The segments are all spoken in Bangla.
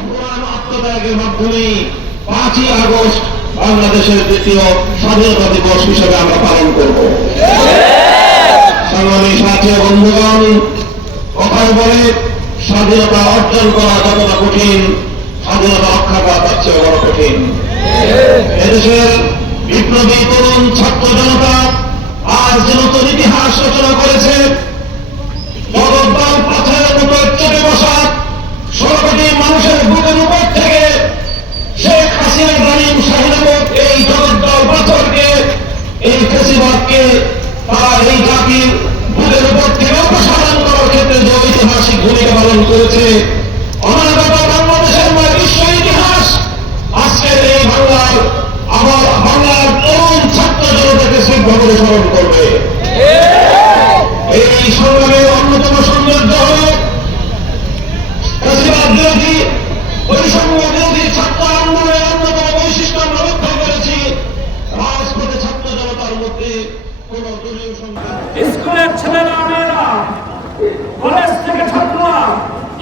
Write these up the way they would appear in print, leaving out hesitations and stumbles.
অপরাণ আত্মত্যাগের মাধ্যমে 5ই আগস্ট বাংলাদেশের দ্বিতীয় স্বাধীনতা দিবস হিসেবে আমরা পালন করব। সংগ্রামী সাথী বন্ধুগণ, কথায় বলে স্বাধীনতা অর্জন করা যতটা কঠিন, স্বাধীনতা রক্ষা করা তার চেয়ে বড় কঠিন। এদেশের বিপ্লবী তরুণ ছাত্র জনতা আর যে নতুন ইতিহাস রচনা করেছে, জগদ্দল পাথরের মতো চেপে বসা 16 কোটি মানুষের বুকের উপর থেকে শেখ হাসিনা জালিম শাহীনের এই জগদ্দল পাথরকে, এই ফ্যাসিবাদকে তারা এই জাতির বুকের উপর থেকে অপসারণ করার ক্ষেত্রে যে ঐতিহাসিক ভূমিকা পালন করেছে, অনাগত বাংলাদেশের বিশ্ব ইতিহাস আজকের এই বাংলার তরুণ ছাত্র জনতাকে শ্রদ্ধা করে স্মরণ করবে। এই সংগ্রামের অন্যতম সৌন্দর্য হল ফ্যাসিবাদ বিরোধী, বৈষম্য বিরোধী ছাত্র আন্দোলনের অন্যতম বৈশিষ্ট্য আমরা লক্ষ্য করেছি, রাজপথে ছাত্র জনতার মধ্যে কোন দলীয় সংখ্যা, স্কুলের ছেলেরা মেয়েরা, কলেজ থেকে ছাত্ররা,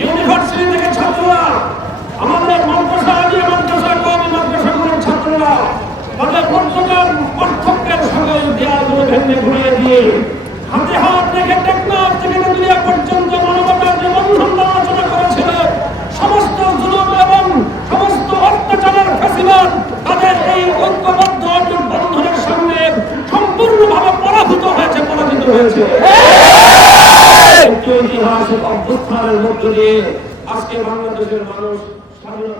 ইউনিভার্সিটি থেকে ছাত্ররা, আমাদের মাদ্রাসা আলিয়া মাদ্রাসা কওমি মাদ্রাসাগুলোর ছাত্ররা তাদের পর্যটন পার্থক্যের সকল দেয়ালগুলো ভেঙে ঘুরিয়ে দিয়ে হাতে হাত রেখে টেকনাফ থেকে দুনিয়া পর্যন্ত মানবতার যে বন্ধন আলোচনা করেছিল, সমস্ত জুলুম এবং সমস্ত অত্যাচারের ফ্যাসিবাদ তাদের এই ঐক্যবদ্ধ বন্ধনের সামনে সম্পূর্ণভাবে পরাজিত হয়েছে। ঐতিহাসিক অভ্যুত্থানের মধ্য দিয়ে আজকে বাংলাদেশের মানুষ স্বাধীনতা